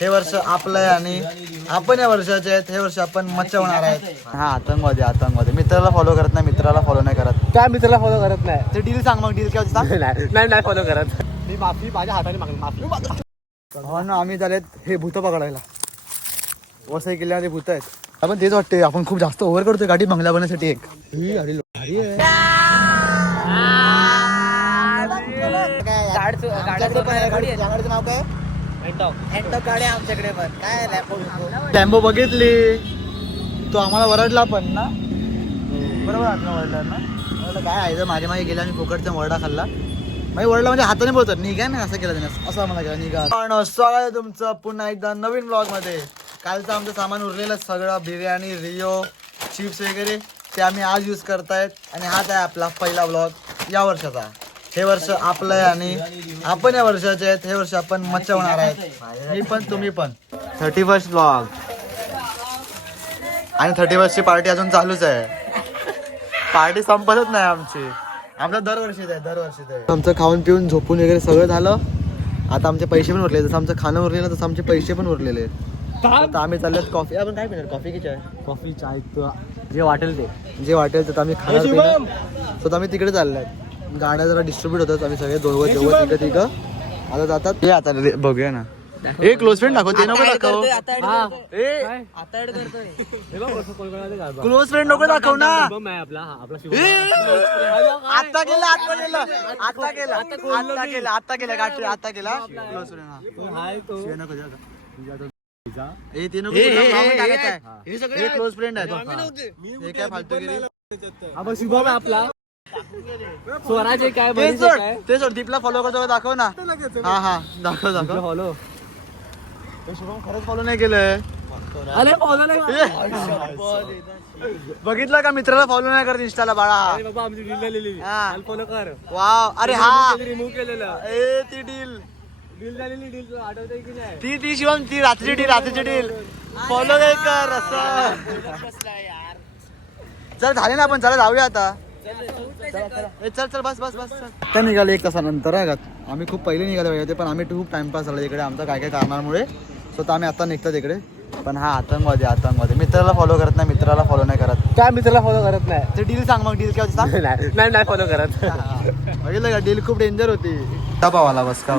हे वर्ष आपलं आहे आणि आपण या वर्षाचे आहेत. हे वर्ष आपण मच्छवणार आहेत. हा आतंकवादी मित्राला फॉलो करत नाही, मित्राला फॉलो नाही करत. काय मित्राला फॉलो करत नाही ते डील सांग, मग डील काय सांग. नाही फॉलो करत. मी माफी माझ्या हाताने मागली माफी. हो ना, आम्ही झालेत हे भूत पकडायला. वसई किल्ल्यामध्ये भूत आहेत. आपण तेच वाटते, आपण खूप जास्त ओव्हर करतोय गाडी बंगला बनवण्यासाठी. एक ही गाडी भारी आहे. गाडीचं नाव काय? आमच्याकडे पण काय लॅम्बो बघितली तो आम्हाला वरडला पण ना, बरोबर वरडला ना. काय आहे माझ्या मागे गेला, मी फुकटचा वरडा खाल्ला. माझी वरडला म्हणजे हाताने बोलतात निघा ना, असं केलं त्याने, असं मला केलं निघा. पण स्वागत आहे तुमचं पुन्हा एकदा नवीन ब्लॉग मध्ये. कालचं आमचं सामान उरलेलं सगळं, बिर्याणी, रिओ, चिप्स वगैरे ते आम्ही आज यूज करतायत. आणि हाच आहे आपला पहिला ब्लॉग या वर्षाचा. हे वर्ष आपलं आहे आणि आपण या वर्षाचे आहेत. हे वर्ष आपण मच्छवणार आहेत, मी पण तुम्ही पण. 31st ब्लॉग आणि 31st ची पार्टी अजून चालूच आहे. पार्टी संपतच नाही आमची. आमचं दरवर्षीच आहे. आमचं खाऊन पिऊन झोपून वगैरे सगळं झालं. आता आमचे पैसे पण उरले. जसं आमचं खाणं उरलेलं तसं आमचे पैसे पण उरलेले आहेत. आता आम्ही चाललेत कॉफी. आपण काय पिणार, कॉफी की चाय? कॉफी चाय जे वाटेल ते तर आम्ही खाणार पिणार. तर आम्ही तिकडे चाललोय. गाड्या जरा डिस्ट्रीब्यूट होतात. आम्ही सगळे दोघं तिघं आता जातात. हे आता बघूया ना. एक क्लोज फ्रेंड दाखव, ते नको दाखव. क्लोज फ्रेंड नको दाखव ना. आता गेला क्लोज फ्रेंड. हे क्लोज फ्रेंड आहे. हे काय फालतू शुभम आपला स्वराजे काय ते सोड. दीपला फॉलो करतो दाखव ना. हा दाखव फॉलो. शुभम खरंच फॉलो नाही केलंय. अरे फॉलो नाही बघितलं का, मित्राला फॉलो नाही करत इंस्टाला बाळा. बाबा आमची डील फॉलो कर. वाव, अरे हा रिमूव्ह केलेलं. ती डील झालेली डील आठवते की नाही? ती शिवम, ती रात्रीची डील फॉलो नाही कर असं. चल झाले ना आपण, चला जाऊया आता. चल बस त्या निघाले 1 तासानंतर. आम्ही खूप पहिले निघाले पाहिजे पण आम्ही खूप टाइमपास झाला इकडे आमचा काय कारणामुळे. स्वतः आम्ही आता निघतात इकडे. पण हा आतंकवादी मित्राला फॉलो करत नाही, मित्राला फॉलो नाही करत. काय मित्राला फॉलो करत नाही? ते डील सांग, मग डील काय सांग. नाही फॉलो करत. बघितलं का, डील खूप डेंजर होती. टपावाला बस का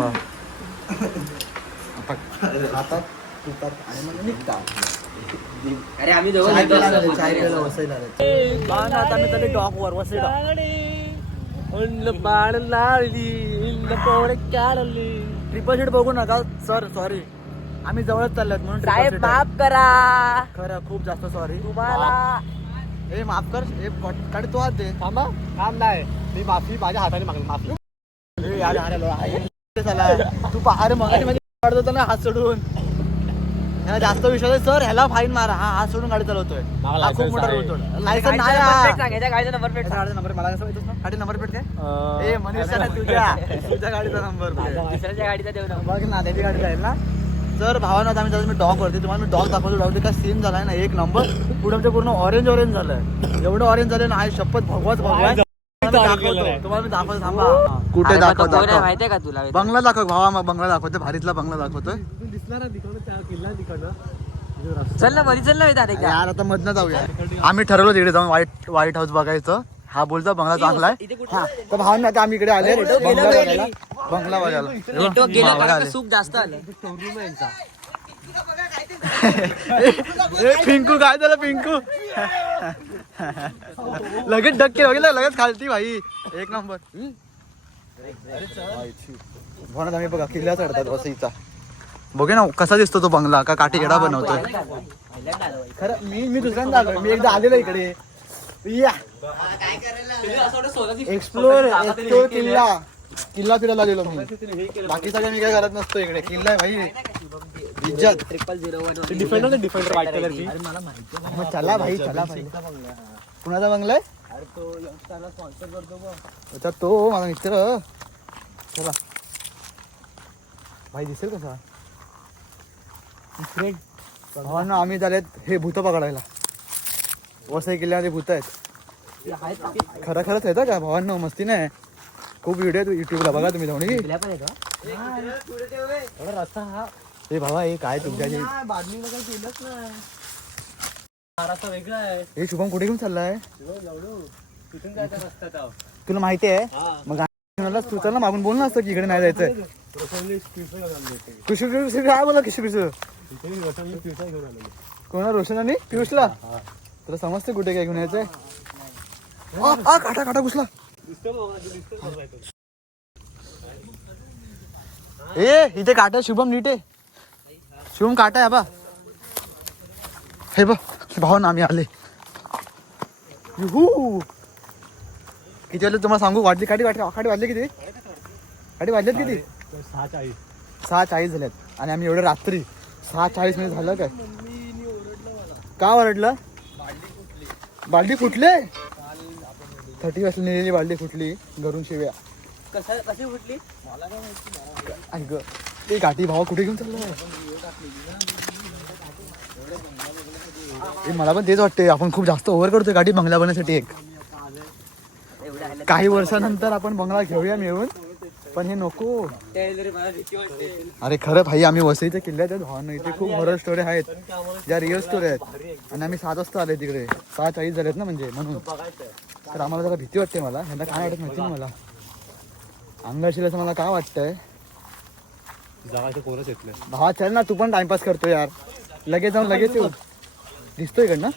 आता अरे आम्ही ट्रिपल शीट बघू नका सर, सॉरी. आम्ही जवळच चाललोय म्हणून साहेब माफ करा. खरं खूप जास्त सॉरी तुम्हाला हे माफ कर. हे काढ तो हात दे. थांबा. काम नाही, मी माफी माझ्या हाताने मागली माफी. तू अरे मगाशी मध्ये काढत होता ना हात सोडून. ह्याला जास्त विश्वास आहे सर, ह्याला फाईन मारा. हा हात सोडून गाडी चालवतोय. हा खूप मोठा रोड तोड. लायसन नाही. गाडीचा नंबर प्लेट गाडीचा नंबर मला कसं माहिती ना. गाडी नंबर प्लेट काय? ए मनीषा तुझ्या गाडीचा नंबर दुसऱ्याच्या गाडीचा देऊ ना. बघ ना, त्याची गाडी जाईल ना. जर भावानं आता आम्ही डॉग वरती तुम्हाला मी डॉग दाखवतो. डॉग काय सीन झालाय ना, एक नंबर. पुढे आमच्या पूर्ण ऑरेंज झालंय. एवढं ऑरेंज झालं ना, आई शपथ भगवाच तुम्हाला मी दाखवतो. थांबा, कुठे दाखवतो माहितीये का तुला? बंगला दाखव भावा. मग बंगला दाखवतोय, भारीतला बंगला दाखवतोय. दिसला ना किल्ला चल ना मध्ये, चल ना यार आता मधनं जाऊया. आम्ही ठरवलं तिकडे जाऊन व्हाईट हाऊस बघायचं. हा बोलतो बंगला चांगला आहे. तर भावना आता आम्ही इकडे आले बंगला बघायला. सूप जास्त आलं. पिंकू काय झालं पिंकू? लगेच डक्के वगैरे लगेच खालती भाई. एक नंबर. म्हणून आम्ही बघा किल्ला चढतात वसईचा. बघे ना कसा दिसतो तो बंगला. का काठी गेडा बनवतोय. खरं मी दुसऱ्यांदा आलोय. मी एकदा आलेलो इकडे. एक्सप्लोर किल्ला फिरायला आलेलो मी. बाकी सगळं मी काय करत नसतो इकडे. किल्ला आहे भाई. इज्जत. 001 डिफेंडर व्हाईट कलरची. मग चला भाई. कुणाचा बंगला आहे? अच्छा तो माझा मित्र. चला भाई, दिसेल कसा फ्रेंड. आम्ही झालेत हे भूत पकडायला. वसई किल्ल्यामध्ये भूत आहेत. खरंच आहे का भावांनो? मस्ती नाही. खूप व्हिडिओ आहेत युट्यूबला, बघा तुम्ही जाऊन. रस्ता हा हे भावा हे काय तुमच्या बादलीला काही केलंच नाही. माराचा वेगळा आहे. हे शुभम कुठे घेऊन चाललाय तिथून जायचा रस्ता तो. तुला माहिती आहे मग तू चल ना मागून बोल ना असतं की इकडे नाही जायचं कृषी काय बोला कृषी कोणा रोशन आणि पियुषला तुला समजते कुठे काय घेऊन यायचंय काटा काटा घुसला ए इथे काटा शुभम नीट आहे शुभम काटा आहे बा हे बघ भाऊ ना आम्ही आले किती वाजले तुम्हाला सांगू वाजली काठी वाजले किती काठी वाजलेत किती 6:40 झाल्यात आणि आम्ही एवढं रात्री 6:40 मिनिट झालं काय का ओरडलं बालदी फुटले 30 वाजता नेलेली बालदी फुटली घरून शिव्या कशी फुटली ऐक ते काठी भावा कुठे घेऊन चाललाय मला पण तेच वाटते आपण खूप जास्त ओव्हर करतोय गाडी बंगला बनवण्यासाठी एक काही वर्षानंतर आपण बंगला घेऊया मिळून पण हे नको अरे खरं भाई आम्ही वसईच्या किल्ल्यात आहेत भावांना इथे खूप हॉरर स्टोरी आहेत ज्या रिअल स्टोरी आहेत आणि आम्ही 7 वाजता आले तिकडे 6:40 झालेत ना म्हणजे म्हणून तर आम्हाला जरा भीती वाटते मला ह्यांना काय वाटत माहिती ना मला अंगाशील असं मला काय वाटतंय भावा चल ना तू पण टाइमपास करतो यार लगेच जाऊन लगेच येऊ दिसतोय इकडनं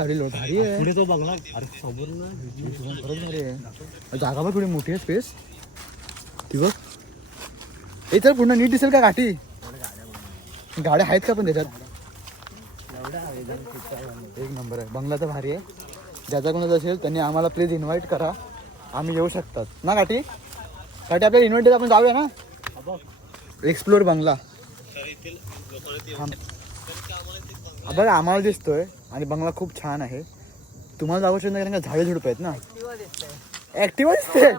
अरे लो भारी आहे पुढे तो बघला अरे समोर ना खरंच भारी आहे जागा पण थोडी मोठी आहे स्पेस ती बघ हे तर पूर्ण नीट दिसेल का गाठी गाड्या आहेत का पण त्याच्यात एक नंबर आहे बंगला तर भारी आहे ज्याचा कोणाचा असेल त्यांनी आम्हाला प्लीज इन्व्हाइट करा आम्ही येऊ शकतात ना गाठी गाठी आपल्याला इन्व्हाइट आपण जाऊया ना एक्सप्लोर बंगला बघा आम्हाला दिसतोय आणि बंगला खूप छान आहे तुम्हाला जाऊ शकत नाही कारण का झाडे झुडप आहेत ना ऍक्टिव्ह दिसते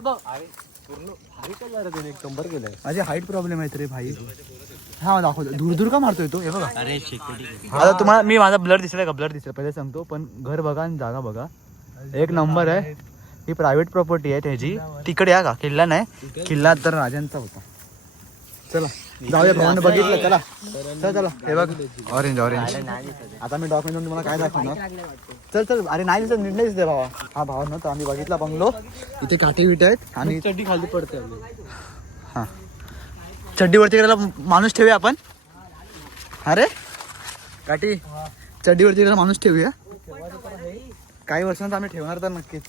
माझी हाईट प्रॉब्लेम आहे रे भाई हा दाखवतो दूर दूर का मारतोय तो हे बघा आता तुम्हाला मी माझा ब्लर दिसलाय का ब्लर दिसला पहिले सांगतो पण घर बघा आणि जागा बघा एक नंबर आहे ही प्रायव्हेट प्रॉपर्टी आहे त्याची तिकडे या का किल्ला नाही किल्ला तर राजांचा होता चला जाऊया भावाने बघितलं चला चला हे बघ ऑरेंज आता मी डॉक्युमेंट तुम्हाला काय दाखवणार चल अरे नाही दिसत निर्णय दिसते भावा हा भावा तर आम्ही बघितला बंगलो इथे काठी विट आहेत आणि चड्डी खाली पडते हा चड्डीवरती करायला माणूस ठेवूया आपण अरे काठी चड्डीवरती करायला माणूस ठेवूया काही वर्षांत आम्ही ठेवणार तर नक्कीच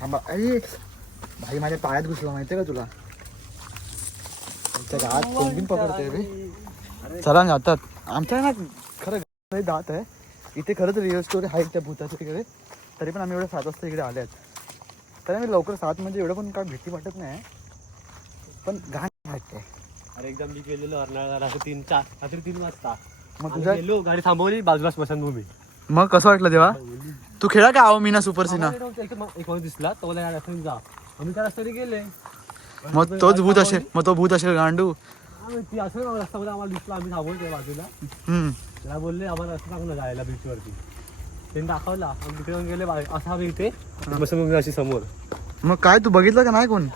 थांबा अरे भाई माझ्या पायात घुसला माहितीये का तुला गावात कोंबीन पकडते रे चला जातात आमच्या ना खरं दात आहे इथे खरंच रिअल स्टोरी आहे त्या भूताच्या तिकडे तरी पण आम्ही एवढं 7 वाजता इकडे आले आहेत तरी आम्ही लवकर 7 म्हणजे एवढं पण काय भीती वाटत नाही पण घाण वाटते अरे एकदम मी गेलेलो अर्नाळा रात्री 3 वाजता मग तुझ्या गेलो गाडी थांबवली बाजूला स्मशानभूमी मग कसं वाटलं तेव्हा तू खेळा का आहो मीना सुपर सिना एक माणूस दिसला तो मला रस्त्याने जा आम्ही त्या रस्त्याने गेले मग तोच भूत असेल मग तो भूत असेल गांडू ती असं रस्त्यामध्ये आम्हाला दिसला आम्ही थांबवलो त्या बाजूला त्याला बोलले आम्हाला रस्ता सांगू ना जायला बीचवरती त्यांनी दाखवला आम्ही तिथे जाऊन गेले असा आम्ही इथे स्मशानभूमी अशी समोर मग काय तू बघितलं का नाही कोण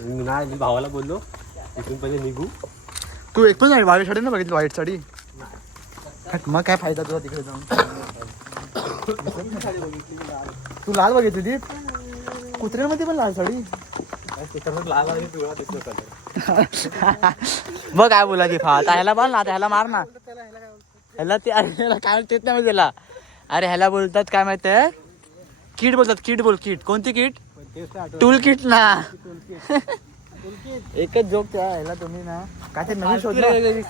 नाही मी भावाला बोललो इथून पहिले निघू तू एक पण वाईट साडी ना बघितली वाईट साडी मग काय फायदा तुझा तिकडे जाऊन तू लाल बघितली ती कुत्र्यांमध्ये पण लाल साडी लाल आणि पिवळा दिसलो बघ काय बोला ती आता ह्याला बोल ना आता ह्याला मार ना ह्याला ते काय तेच नाही त्याला अरे ह्याला बोलतात काय माहिती आहे किट बोलतात किट बोल किट कोणती किट टूल किट ना एकच जोक त्या ह्याला तुम्ही ना काय ते नवीन शोधलं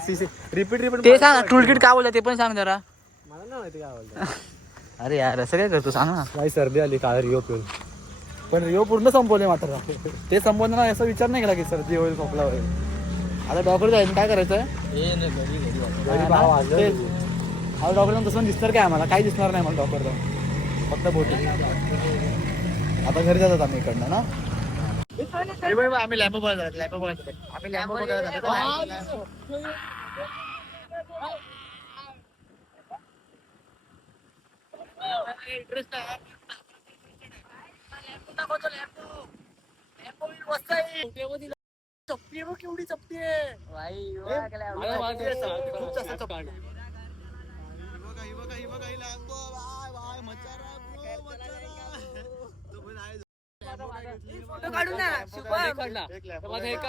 रिपीट ते सांग टूल किट काय बोलतात ते पण सांग जरा मला नाही माहिती काय बोलतात अरे यार असं काय करतो सांग ना काही सर्दी आली काळ रिओ पिऊन पण रिओ पूर्ण संपवले मात्र ते संपवलं ना असा विचार नाही केला की सर्दी होईल खोकला होईल आता डॉक्टर जाईल काय करायचं हा डॉक्टर तसं दिसणार काय आम्हाला काही दिसणार नाही मला डॉक्टर फक्त बोटी आता घरी जातात आम्ही इकडनं ना आम्ही लॅम्बो बघायला आम्ही लॅम्बो बघायला इंटरेस्ट आहे चप्पी आहे केवढी चप्पी आहे खूप जास्त चप्पी आहे. ही बघा, ही Lambo. बाय, मच्छर आहे, bro, मच्छर आहे. तो पण आहे. फोटो काढू ना शुभम. एक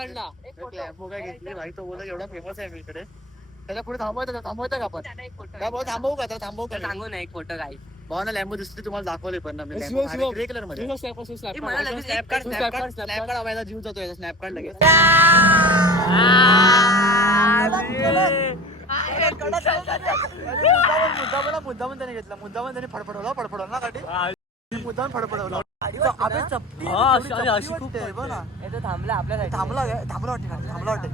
Lambo काय घेतली भाई, तो बोला एवढा फेमस आहे मी इकडे. त्याच्या पुढे थांबवायचं का आपण? काय बोल, थांबवू का? थांबवू का? सांगू ना एक फोटो काय भाऊ ना लॅम्बो दिसते तुम्हाला दाखवले पण ना मी ग्रे कलर मध्ये. स्नॅप काढायला जीव जातो याचा. स्नॅप काढ लगेच. मुद्दामून त्याने घेतला. मुद्दामून त्याने फडफडवला ना गाडी. मुद्दाम फडफडवला. थांबला आपल्यासाठी. थांबला वाटते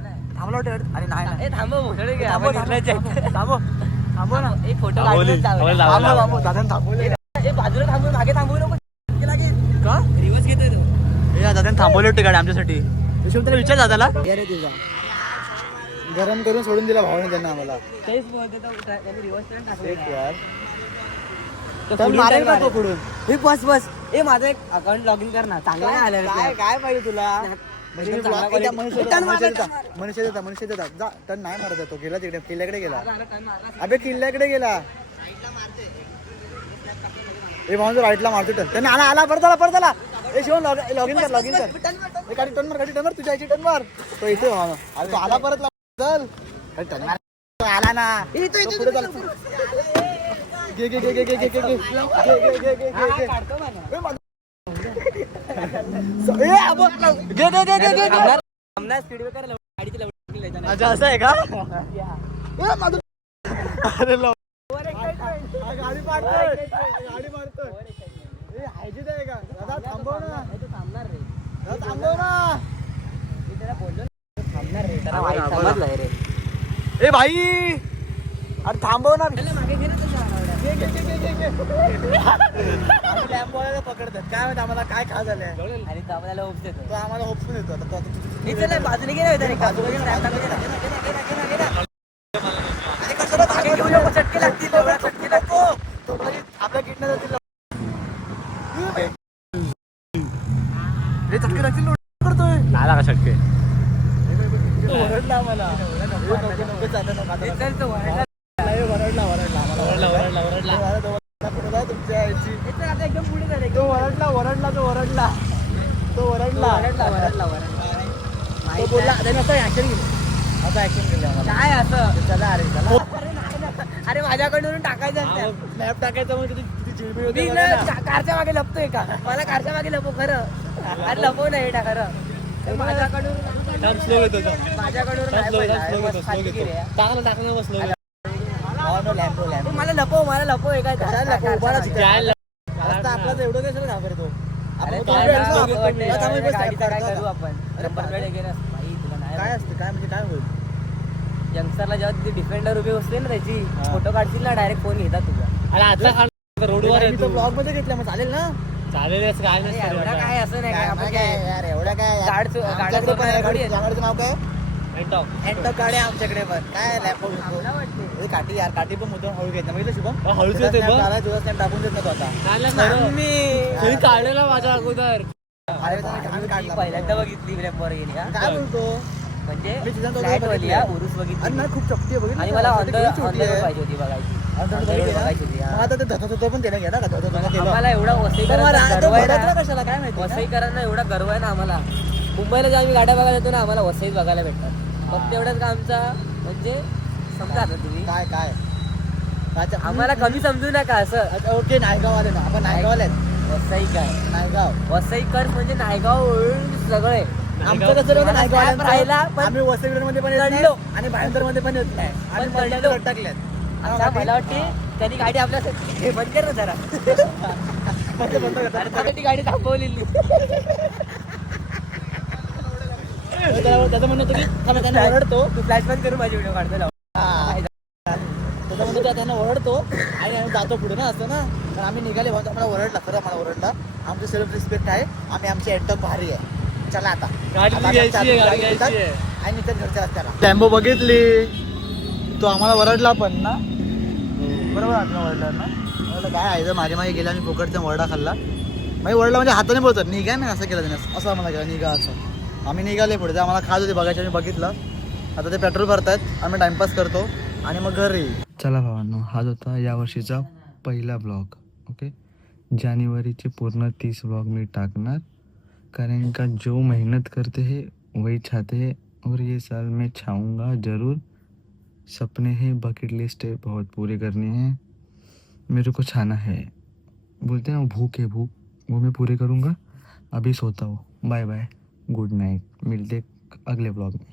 आणि नाही थांबव ना एक फोटो दादा थांबवले. बाजूला थांबून मागे थांबू नको का रिवर्स घेतोय तो. दादा थांबवले होते गाडी आमच्यासाठी. त्याला विचार दादाला तुझा गरम करून सोडून दिला भावाने त्यांना आम्हाला. तेच बोलतो तो, त्यांनी रिवर्स करून टाकलं यार तो मारेल का तो पुढून? हे बस ए माझं एक अकाउंट लॉग इन कर ना. चांगलं नाही आलं काय पाहिजे तुला? मनुष्य देता जा. टन नाही मारत तो. गेला तिकडे किल्ल्याकडे गेला. अबे किल्ल्याकडे गेला. हे भाऊन राईटला मारतो टन. त्याने आला परत आला. ए शिवून लॉग इन कर. ए गाडी टन मार तुझ्या याची टन मार. तो इथे भाऊ अरे तो आला परत चल. टन मार. तो आला ना. पुढे चल. घे अच्छा असं आहे का? अरे गाडी मारतोय. हायजीत आहे का? दादा थांबव ना. थांबणार रे. थांबव ना. मी त्याला बोललो थांबणार रे. त्याला वाईट समजलंय रे. ए भाई अरे थांबव ना. मागे घे ना तुझ्या. लॅम्बोला पकडतात. काय माहिती आम्हाला काय खा झालंय. आणि तो आम्हाला होप्स देतो. तो आम्हाला होप्स देतो. आता मी चला बाजूने गेला रे. चटके लागतील. चटके लागतो. आपल्या किडनॅप जातील. चटके लागतील. करतोय नाला का शक्य ओरडला आम्हाला. तुमच्या याची एकदम पुढे झाले. तो वरडला. तो बोलला त्याने असं ऍक्शन केली. आता ऍक्शन केली आम्हाला. काय असं चला अरे माझ्याकडून टाकायचं असतं. स्नॅप टाकायचं म्हणजे किती चिडमी मी होती ना कारच्या मागे लपतोय का? मला कारच्या मागे लपो खरं. अरे लपव नाही ना खरं. माझ्याकडून मला लपव काय आपला एवढं कसं घाबरतो. काय असतं काय म्हणजे काय होईल? यंगस्टरला जेव्हा तिथे डिफेंडर उभी असते ना त्याची फोटो काढतील ना डायरेक्ट फोन घेतात तुझा. आणि आता रोडवर ब्लॉग मध्ये घेतला मग चालेल ना. चालेल काय नाही एवढा काय असं नाही काय आपण काय यार एवढं काय गाड्याचं पण आहे. गाडीचं नाव काय? एंटॉक गाडी आमच्याकडे पण काय लॅपटॉप वाटते. काठी यार काठी पण मुद्दाम हळू घेतला माहिती शुभम. हळूच येते बघ. तुझा स्नॅप टाकून देत ना तो आता. मी काढलेला माझ्या अगोदर. पहिल्यांदा बघितली रॅपर गेली. काय बोलतो म्हणजे मी तिथं दोघं फ्लॅट वाली बघितल्या. उरूस बघितली. अरे नाही खूप चपटी आहे बघितली. आणि मला छोटी आहे. पाहिजे होती बघायची. बघायची होती. मग आता ते धतो पण त्याने घ्या ना का आम्हाला एवढा वसईकरांना गर्व आहे ना. कशाला काय माहिती वसईकरांना एवढा गर्व आहे ना आम्हाला. मुंबईला जेव्हा आम्ही गाड्या बघायला येतो ना आम्हाला वसईत बघायला भेटतात. फक्त एवढंच का आमचा म्हणजे समजा आता तुम्ही काय आम्हाला कमी समजू नका असं. ओके नायगाव आले ना आपण नायगावला आहेत. वसई काय नायगाव वसईकर म्हणजे नायगाव सगळे. आमचं कसं राहिलं नायगाव राहिला पण आम्ही वसईगड मध्ये पण येत चढलो. नाही आणि भायंदर मध्ये पण येत नाही. आम्ही पण पडल्यात चढलो. लटकल्यात. आता मला वाटते त्यांनी गाडी आपल्या हे बंद कर ना जरा. ती गाडी थांबवलेली. त्याचं म्हणणं होतं की त्यांना ओरडतो. तू फ्लॅश बंद करून माझी व्हिडिओ काढतो लाव. त्याचं म्हणणं होतं त्यांना ओरडतो आणि आम्ही जातो पुढे ना असं ना. तर आम्ही निघाले भाऊ आम्हाला ओरडला. खरं आम्हाला ओरडला. आमचं सेल्फ रिस्पेक्ट आहे. आम्ही आमची एंटॉक भारी आहे. चला आता आणि निघतात घरच्या रस्त्याला. लॅम्बो बघितली तो आम्हाला ओरडला पण ना. बरोबर आपला ओरडला ना. काय आहे माझ्या मागे गेला. मी फुकटचा वरडा खाल्ला. म्हणजे वडला म्हणजे हाताने बोलतात निघा ना, असं केलं त्याने, असं आम्हाला केलं निघा असं. आम्ही निघाले पुढे, ते आम्हाला खात होते बघायचे, आम्ही बघितलं. आता ते पेट्रोल भरतायत, आम्ही टाइमपास करतो आणि मग घरी. चला भावांनो, हा होता यावर्षीचा पहिला ब्लॉग. ओके, जानेवारीचे पूर्ण 30 ब्लॉग मी टाकणार, कारण का जो मेहनत करते है वही चाहते हैं, और ये साल मैं चाहूँगा ज़रूर. सपने हैं, बकेट लिस्ट है, बहुत पूरे करने हैं. मेरे को छाना है, बोलते हैं भूख है भूख, वो मैं पूरे करूँगा. अभी सोता हूँ. बाय बाय, गुड नाइट, मिलते अगले ब्लॉग में.